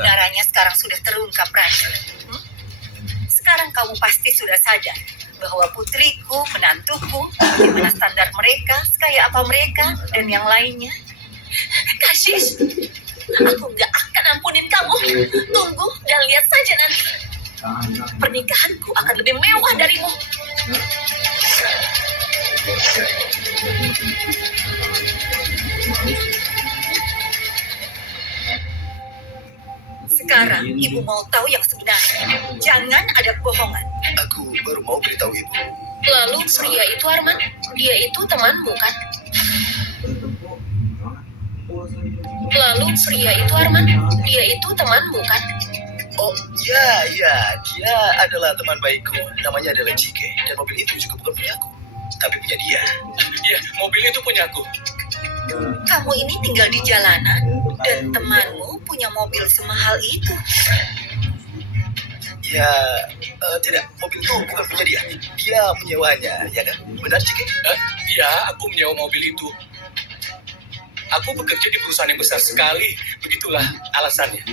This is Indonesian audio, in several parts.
kebenarannya sekarang sudah terungkap, Raja. Sekarang kamu pasti sudah sadar bahwa putriku, menantuku, bagaimana standar mereka, sekaya apa mereka, dan yang lainnya. Kashish, aku nggak akan ampunin kamu. Tunggu dan lihat saja nanti. Pernikahanku akan lebih mewah darimu. Sekarang ibu mau tahu yang sebenarnya. Jangan ada kebohongan. Aku baru mau beritahu ibu. Lalu pria itu Arman, dia itu temanmu kan? Lalu pria itu Arman, dia itu temanmu kan? Oh, ya, dia adalah teman baikku. Namanya adalah Jike. Dan mobil itu juga bukan punya aku, tapi punya dia. Ya, mobil itu punya aku. Kamu ini tinggal di jalanan, dan temanmu punya mobil semahal itu. Ya, tidak. Mobil itu bukan punya dia. Dia menyewanya, ya kan? Benar, Jike? Ya, aku menyewa mobil itu. Aku bekerja di perusahaan yang besar sekali. Begitulah alasannya.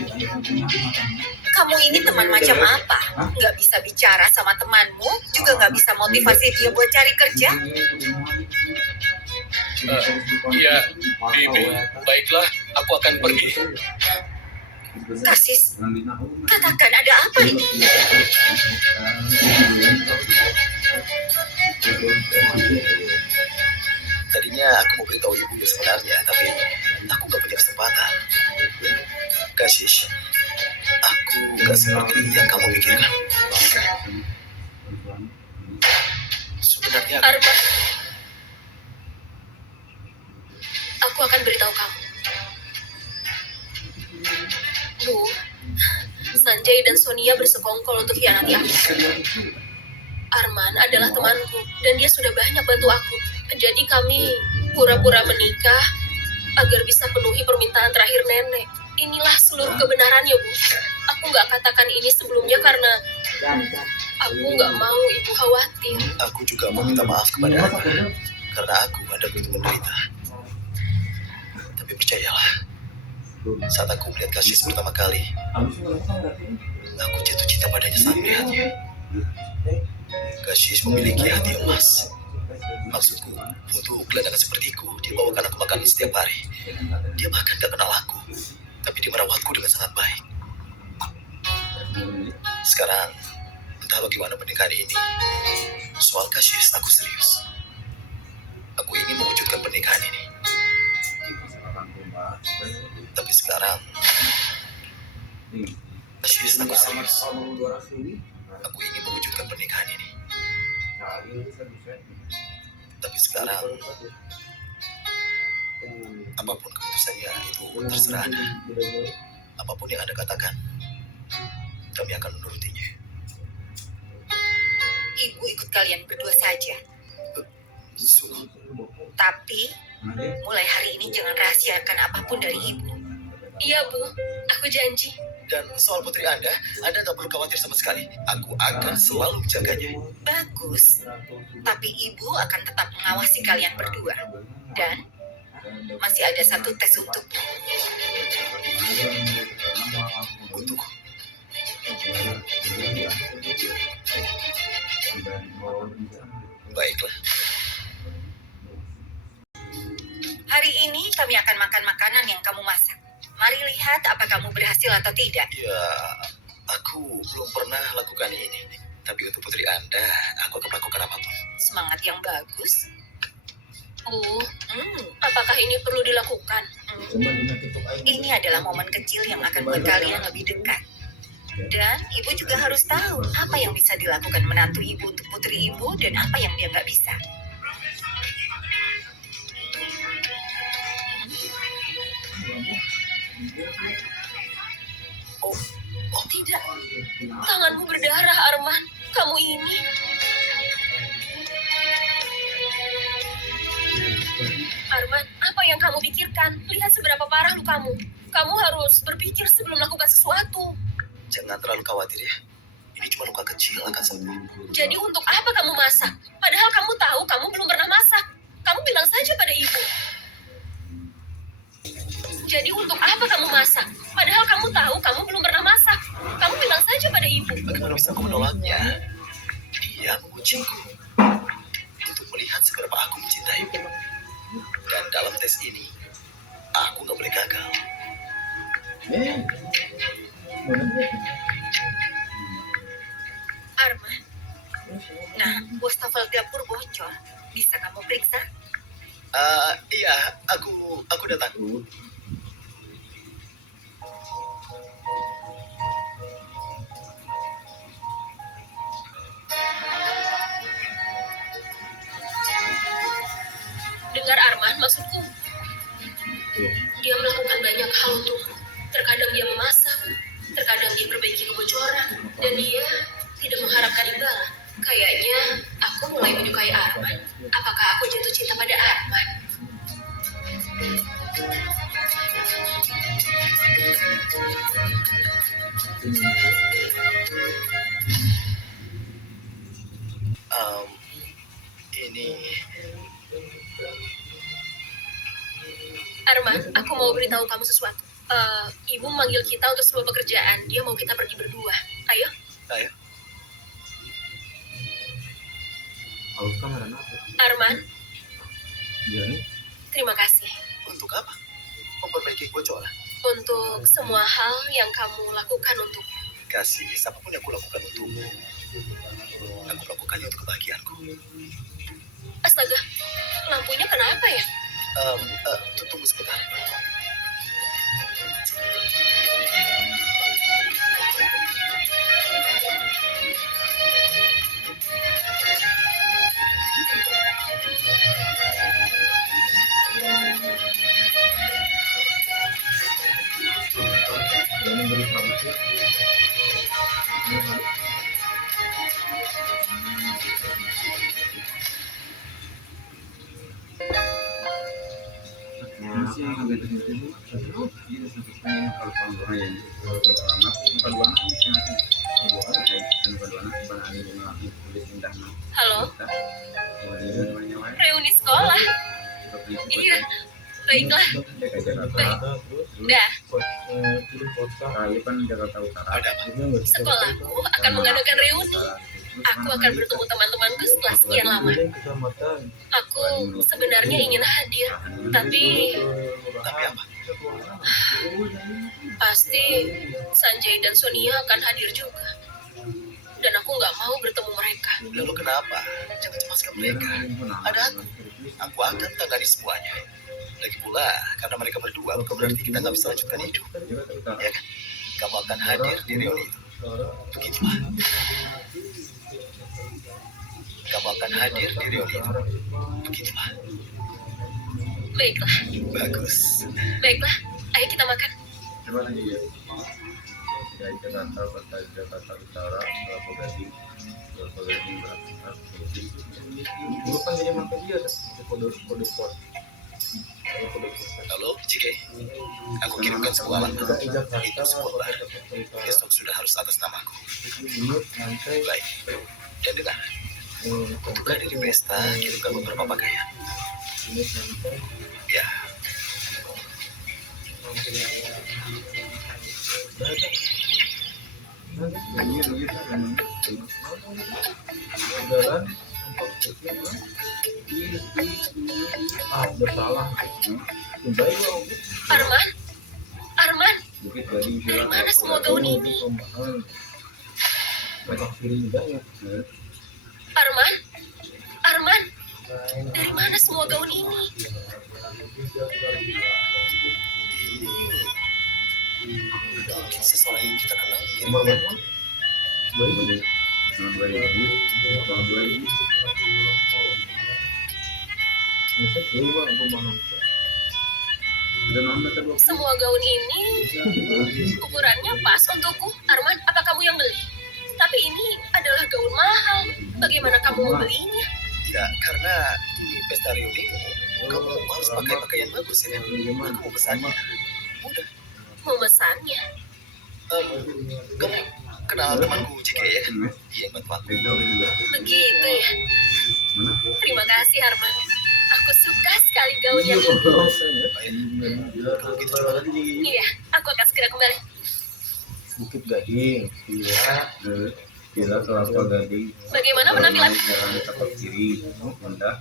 Kamu ini teman macam apa? Nggak bisa bicara sama temanmu, juga nggak bisa motivasi dia buat cari kerja? Ya, Bibi, baiklah, aku akan pergi. Kasih, katakan ada apa ini? Tadinya aku mau beritahu ibu sebenarnya, tapi aku gak punya kesempatan. Kasih, aku gak seperti yang kamu pikirkan. Sebenarnya Arman, aku akan beritahu kamu. Bu, Sanjay dan Sonia bersekongkol untuk khianati aku. Arman adalah temanku, dan dia sudah banyak bantu aku. Jadi kami pura-pura menikah agar bisa penuhi permintaan terakhir nenek. Inilah seluruh kebenarannya, Bu. Aku nggak katakan ini sebelumnya karena aku nggak mau ibu khawatir. aku juga mau minta maaf kepada Anda, karena aku ada begitu menderita. Tapi percayalah, saat aku melihat Kasih pertama kali, aku jatuh cinta padanya saat melihatnya. Kasih memiliki hati emas. Maksudku, untuk gelandangan sepertiku, dia bawakan aku makan setiap hari. Dia bahkan gak kenal aku, tapi dia merawatku dengan sangat baik. Sekarang, entah bagaimana pernikahan ini. Soal Kasih, aku serius. Aku ingin mewujudkan pernikahan ini. Tapi sekarang, Kasih, aku serius. Aku ingin mewujudkan pernikahan ini. Tapi sekarang, apapun keputusannya itu terserah Anda. Apapun yang Anda katakan, kami akan menurutinya. Ibu ikut kalian berdua saja. Sungguh, Tapi, mulai hari ini jangan rahasiakan apapun dari ibu. Iya, Bu. Aku janji. dan soal putri Anda tak perlu khawatir sama sekali. Aku akan selalu menjaganya. Bagus. Tapi ibu akan tetap mengawasi kalian berdua. Dan masih ada satu tes untukmu. Untuk baiklah. Hari ini kami akan makan makanan yang kamu masak. Mari lihat apa kamu berhasil atau tidak. Ya, aku belum pernah lakukan ini. Tapi untuk putri Anda, aku akan melakukan apapun. Semangat yang bagus. Bu, apakah ini perlu dilakukan? Ini adalah momen kecil yang akan membuat kalian lebih dekat. Dan ibu juga harus tahu apa yang bisa dilakukan menantu ibu untuk putri ibu dan apa yang dia nggak bisa. Oh tidak, tanganmu berdarah Arman. Kamu ini. Arman, apa yang kamu pikirkan? Lihat seberapa parah lukamu. Kamu harus berpikir sebelum melakukan sesuatu. Jangan terlalu khawatir ya. Ini cuma luka kecil, akan sembuh. Jadi untuk apa kamu masak? Padahal kamu tahu kamu belum pernah masak. Kamu bilang saja pada ibu. Jadi untuk apa kamu masak? Padahal kamu tahu kamu belum menolaknya. Dia mengujiku untuk melihat seberapa aku mencintaimu. Dan dalam tes ini, aku nggak boleh gagal. Arman, nah, wastafel dapur bocor. Bisa kamu periksa? Iya, aku datang. Dengar Arman, maksudku dia melakukan banyak hal untukku. Terkadang dia memasak, terkadang dia perbaiki kebocoran, dan dia tidak mengharapkan imbalan. Kayaknya aku mulai menyukai Arman. Apakah aku jatuh cinta pada Arman? Ini Arman, aku mau beritahu kamu sesuatu. Ibu memanggil kita untuk sebuah pekerjaan. Dia mau kita pergi berdua. Ayo. Ayo. Arman, terima kasih Untuk apa? Memperbaiki kebocoran. untuk semua hal yang kamu lakukan untukku. Kasih apapun yang kulakukan untukmu, aku melakukannya untuk kebahagiaanku. Astaga, lampunya kenapa ya? Tunggu sebentar. Halo, reuni sekolah. Iya, baiklah. Baik, dah. Ada apa? Sekolahku akan mengadakan reuni. Aku akan bertemu teman-temanku setelah sekian lama. Aku sebenarnya ingin hadir, tapi Tapi apa? pasti Sanjay dan Sonia akan hadir juga. Dan aku nggak mau bertemu mereka. Lalu kenapa? Jangan cemaskan mereka. Ada aku. Aku akan tangani semuanya. Lagi pula, karena mereka berdua, bukan berarti kita nggak bisa lanjutkan hidup. Ya kan? Kamu akan hadir di reuni itu. Begitulah. Kamu akan hadir di reuni itu. Begitulah. Baiklah, Bagus. baiklah. Ayo kita makan. Jakarta, Kota Jakarta Utara, Kelapa Gading, Kelapa Gading berangkat. Dulu kan dia makan dia kan, kode pos. Halo, Jike. Aku kirimkan sebuah alamat. Itu sebuah bar. Besok sudah harus atas namaku. Baik. Dan dengar, untuk hadir di pesta, kirimkan beberapa pakaian. Ya, Jalan bersalah. Arman, Arman, Bukit Gading dari mana semua gaun ini? Mereka kirim banyak. Arman, Arman, dari mana semua gaun ini? mungkin seseorang yang kita kenal. Nomor berapa? 2000. Nomor 2000. Nomor 2000. Bisa keluar rumah nongkrong. Ada nomor kedua. Semua gaun ini ukurannya pas untukku. Arman, apa kamu yang beli? Tapi ini adalah gaun mahal. Bagaimana kamu membelinya? Ya, karena di pesta reunimu, kamu harus pakai pakaian bagus ya. Aku mau pesannya. Mudah. Memesannya. Kamu kenal temanku Jike ya kan? Dia yang bantu aku. Begitu ya. Mana? Terima kasih Arman. Aku suka sekali gaun yang ini. Kalau gitu coba. Iya, aku akan segera kembali. Bukit Gading. Iya. Villa Kelapa Gading. Bagaimana penampilan? Jalan tapak kiri, indah.